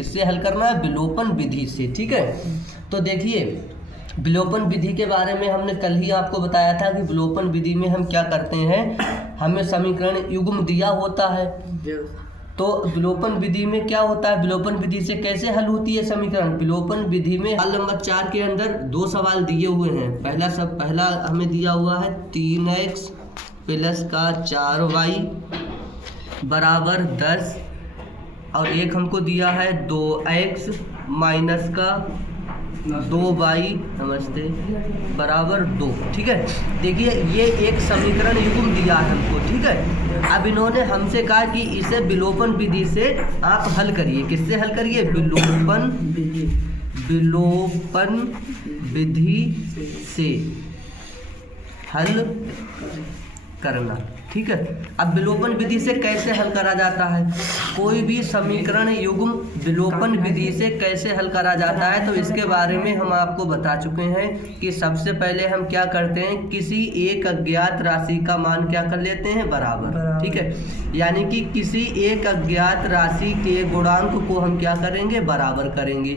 किससे हल करना है? विलोपन विधि से। ठीक है, तो देखिए विलोपन विधि के बारे में हमने कल ही आपको बताया था कि विलोपन विधि में हम क्या करते हैं, हमें समीकरण युग्म दिया होता है। तो विलोपन विधि में क्या होता है, विलोपन विधि से कैसे हल होती है समीकरण? विलोपन विधि में सवाल नंबर 4 के अंदर 2 सवाल दिए हुए हैं। पहला हमें दिया हुआ है 3x प्लस का 4y बराबर 10 और एक हमको दिया है 2x माइनस का 2y नमस्ते बराबर 2। ठीक है, देखिए ये एक समीकरण युग्म दिया है हमको। ठीक है, अब इन्होंने हमसे कहा कि इसे विलोपन विधि से आप हल करिए। किससे हल करिए? विलोपन विधि से हल करना। ठीक है, अब विलोपन विधि से कैसे हल करा जाता है? कोई भी समीकरण युग्म विलोपन विधि से कैसे हल करा जाता है, तो इसके बारे में हम आपको बता चुके हैं कि सबसे पहले हम क्या करते हैं, किसी एक अज्ञात राशि का मान क्या कर लेते हैं? बराबर। ठीक है, यानी कि किसी एक अज्ञात राशि के गुणांक को हम क्या करेंगे? बराबर करेंगे।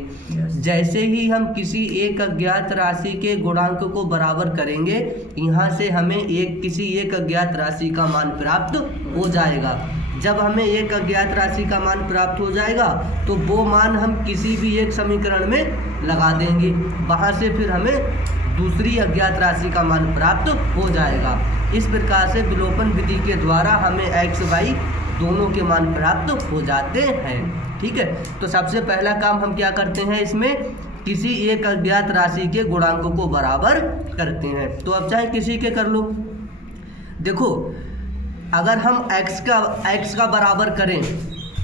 जैसे ही हम किसी एक अज्ञात राशि के गुणांक को बराबर करेंगे, यहाँ से हमें किसी एक अज्ञात राशि का मान प्राप्त हो जाएगा। जब हमें एक अज्ञात राशि का मान प्राप्त हो जाएगा तो वो मान हम किसी भी एक समीकरण में लगा देंगे, वहाँ से फिर हमें दूसरी अज्ञात राशि का मान प्राप्त हो जाएगा। इस प्रकार से विलोपन विधि के द्वारा हमें x y दोनों के मान प्राप्त हो जाते हैं। ठीक है, तो सबसे पहला काम हम क्या करते हैं, इसमें किसी एक अज्ञात राशि के गुणांकों को बराबर करते हैं। तो अब चाहे किसी के कर लो। देखो अगर हम x का बराबर करें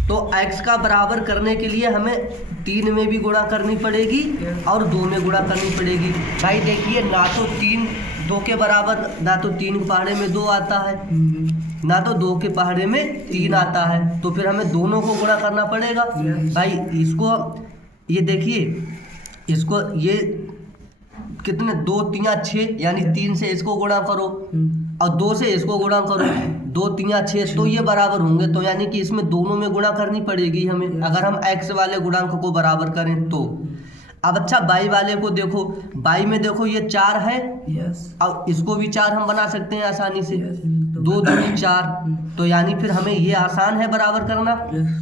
तो x का बराबर करने के लिए हमें 3 में भी गुणा करनी पड़ेगी और 2 में गुणा करनी पड़ेगी। भाई देखिए ना तो 3 2 के बराबर, ना तो 3 के पहाड़े में 2 आता है, ना तो 2 के पहाड़े में 3 आता है, तो फिर हमें दोनों को गुणा करना पड़ेगा। भाई इसको ये देखिए, इसको ये कितने 2 3 6 यानी 3 से इसको गुणा करो और 2 से इसको गुणा करो, 2 3 6 तो ये बराबर होंगे। तो यानी कि इसमें दोनों में गुणा करनी पड़ेगी हमें, अगर हम x वाले गुणांक को बराबर करें तो। अब अच्छा y वाले को देखो, y में देखो ये 4 है, अब इसको भी 4 हम बना सकते हैं आसानी से, 2 दूनी 4, तो यानी फिर हमें ये आसान है बराबर करना।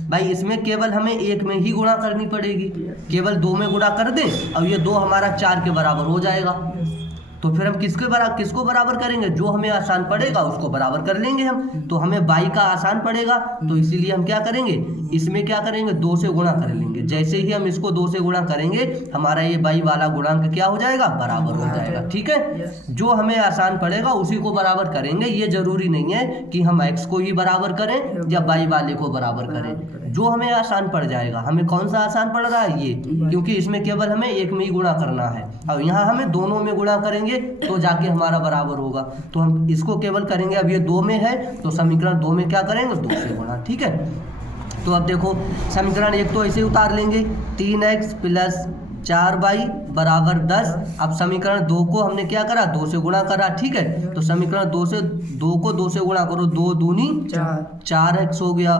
भाई इसमें केवल हमें 1 में ही गुणा करनी पड़ेगी, केवल 2 में गुणा कर दें और ये 2 हमारा 4 के बराबर हो जाएगा। तो फिर हम किसको बराबर करेंगे? जो हमें आसान पड़ेगा उसको बराबर कर लेंगे हम। तो हमें y का आसान पड़ेगा, तो इसीलिए हम क्या करेंगे, इसमें क्या करेंगे, 2 से गुणा कर लेंगे। जैसे ही हम इसको 2 से गुणा करेंगे हमारा ये y वाला गुणांक क्या हो जाएगा? बराबर हो जाएगा। ठीक है, जो हमें आसान पड़ेगा उसी को बराबर करेंगे। ये जरूरी नहीं है कि हम x को ही बराबर करें या y वाले को बराबर करें, जो हमें आसान पड़ जाएगा। हमें कौन सा आसान पड़ रहा है? ये, क्योंकि इसमें केवल हमें 1 में ही गुणा करना है और यहाँ हमें दोनों में गुणा करेंगे तो जाके हमारा बराबर होगा। तो हम इसको केवल करेंगे, अब ये 2 में है तो समीकरण 2 में क्या करेंगे? 2 से गुणा। ठीक है, तो अब देखो समीकरण 1 तो ऐसे उतार लेंगे, 3x प्लस 4y बराबर 10। अब समीकरण 2 को हमने क्या करा? 2 से गुणा करा। ठीक है, तो समीकरण 2 को 2 से गुणा करो, 2 दूनी 4x हो गया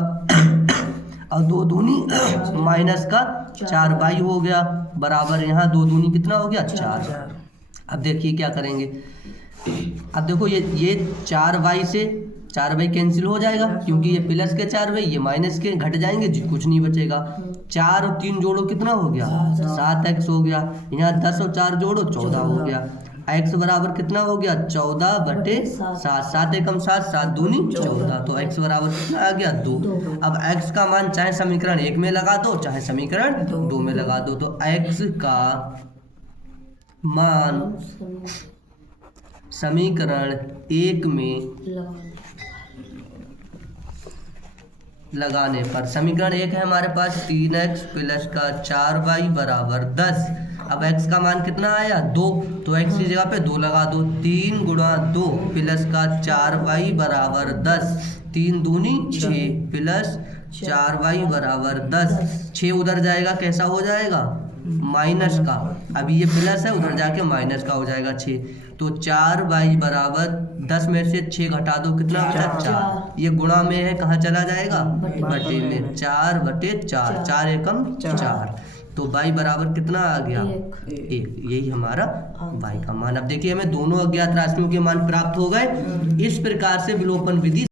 और 2 दूनी माइनस का 4y हो गया बराबर, यहाँ 2 दूनी कितना हो गया? 4। अब देखिए क्या करेंगे, अब देखो ये 4y से 4y कैंसिल हो जाएगा, क्योंकि ये प्लस के 4y ये माइनस के घट जाएंगे, कुछ नहीं बचेगा। 4 और 3 जोड़ो कितना हो गया? 7x हो गया। यहाँ 10 और 4 जोड़ो 14 हो गया। x बराबर कितना हो गया? 14/7। 7 एकम 7, 7 दूनी 14, तो x बराबर कितना आ गया? 2। अब x का मान चाहे समीकरण 1 में लगा दो चाहे समीकरण 2 में लगा दो, तो x का मान समीकरण 1 में लगाने पर, समीकरण 1 है हमारे पास 3x प्लस का 4y बराबर 10। अब x का मान कितना आया? 2, तो x की जगह पे 2 लगा दो, 3 गुणा 2 प्लस का 4y बराबर 10, 3 दूनी 6 प्लस 4y बराबर 10। 6 उधर जाएगा कैसा हो जाएगा? माइनस का। अभी ये प्लस है, उधर जाके माइनस का हो जाएगा 6। तो 4y बराबर 10 में से 6 घटा दो, कितना बचा? 4। ये गुणा में है, कहाँ चला जाएगा? बटे में। 4/4, 4 एकम 4। तो y बराबर कितना आ गया? 1। यही हमारा y का मान। अब देखिए हमें दोनों अज्ञात राशियों के मान प्राप्त हो गए। इस प्रकार से विलोपन विधि